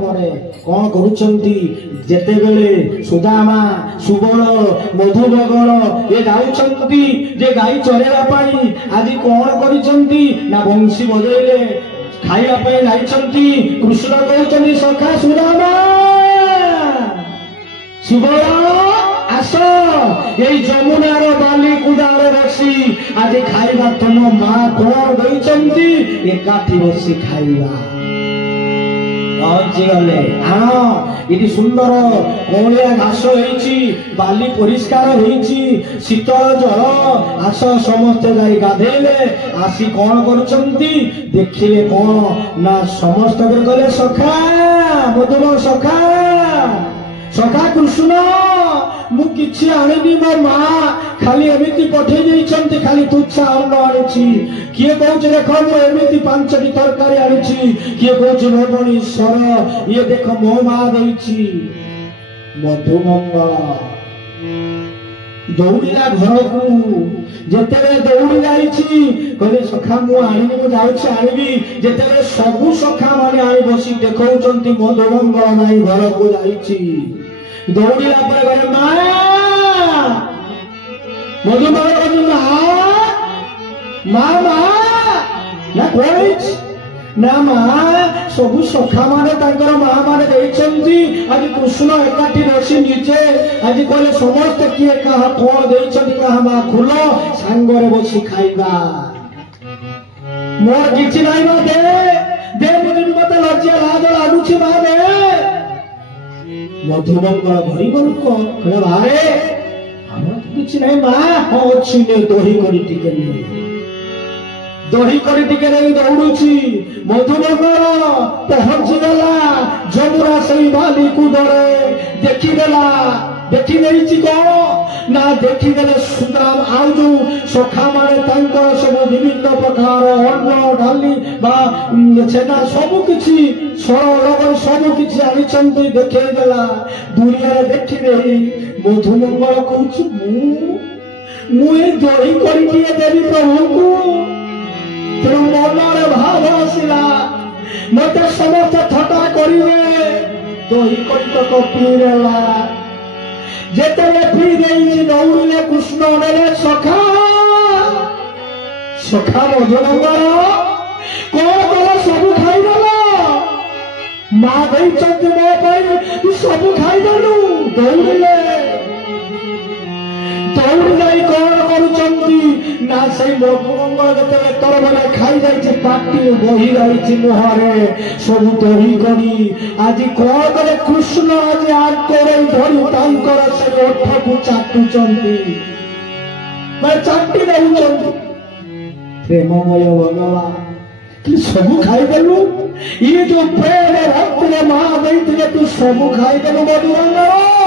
कौन करुछंती जेतेबेले सुदामा सुबल मधुबगल ये जाउछंती जे गाई चरेला पाई आज कौन करिछंती ना बंशी बजेले खाइबा पाई जाइछंती कृष्ण कहउछंती सखा सुदामा सुबल आस ये जमुनार बाली कुदार बसी आज खाइबा तुम माँ कौन देइछंती एकाठी बसी खाइबा पहुंचीगले हाँ ये सुंदर कौलिया घास बाली परिष्कार शीतल जल आस समस्ते जाई गाधेले आसी कौन करुछंती देखिले कौन ना समस्त गले सखा मधुम सखा सखा कृष्ण मु किछि आनिनी मो माँ खाली एमिति पठे देइछंती खाली तुच्छा अन्न आनिछि किए कहूछ देख मु एमिति 5टी तरकारी आनिछि किए कहूछ नबणी सर ये देख मो माँ देइछि मधुमंगल दौड़िला घर को जेतेबे दौड़ी जाइछि कहले सखा मु आनिनी मु जाउछि आनिबी जेतेबे सबु सखा माने आइ बसी देखौछंती मधुमंगल नाई घर को जाइछि दौड़िला पर गए माँ मधुमंगल माँ ना कोइछ ना माँ सबु सखा माने तांकर माँ माने देइछंती आज कृष्ण एकाठी बसी निजे आज कहले समस्त किए कहा कौन देइछंती कहा माँ खुल सांगरे बसी खाइबा मोर किछि नाही मा दे मुझे मते लज्जा लाज लागुछि मा दे मधुमंगल भरी गल को कहले बारे हमरा तो किछि नाही माँ हो अछि ने दही करी टिके नहीं दौड़ुची मधुमंगल पहुंची गला जमुना सही बाली कुदरे देखी नहीं कौन ना देखी देले सुदाम आउ जो सखा माने तांकर सब विभिन्न प्रकार अन्न डाली बा छेना सब किछि सरल सब किछि आनिछंती देखे देला दुनिया देखी देई मधुमंगल कहूछ मु ए दही करी दिए देवी प्रभु को तेरे मनरे भाव आसला मत समस्त थटा करिवे दही कटक पीरेला जेतेबे पी देई दौड़िले कृष्ण नेले सखा सखा मधुमंगल कौन कल सब खाइदेला माँ देइछंती मो पई तू सब खाइदेलु दौड़िले दौड़ी जाई कौन करुछंती ना सही मधुमंगल जेतेबे तर बेले खाई जाइछि पाटी बही जाइछि मुहरे सब दही करी आज कौन करे कृष्ण आज आग करे धरी तांकर से ओठ को चाटुचंती मैं चाटी देउचंती प्रेममय भगवान तू सब खाई देलु ये जो प्रेम भक्ति माँ देइथिले तू सब खाई देलु मधुमंगल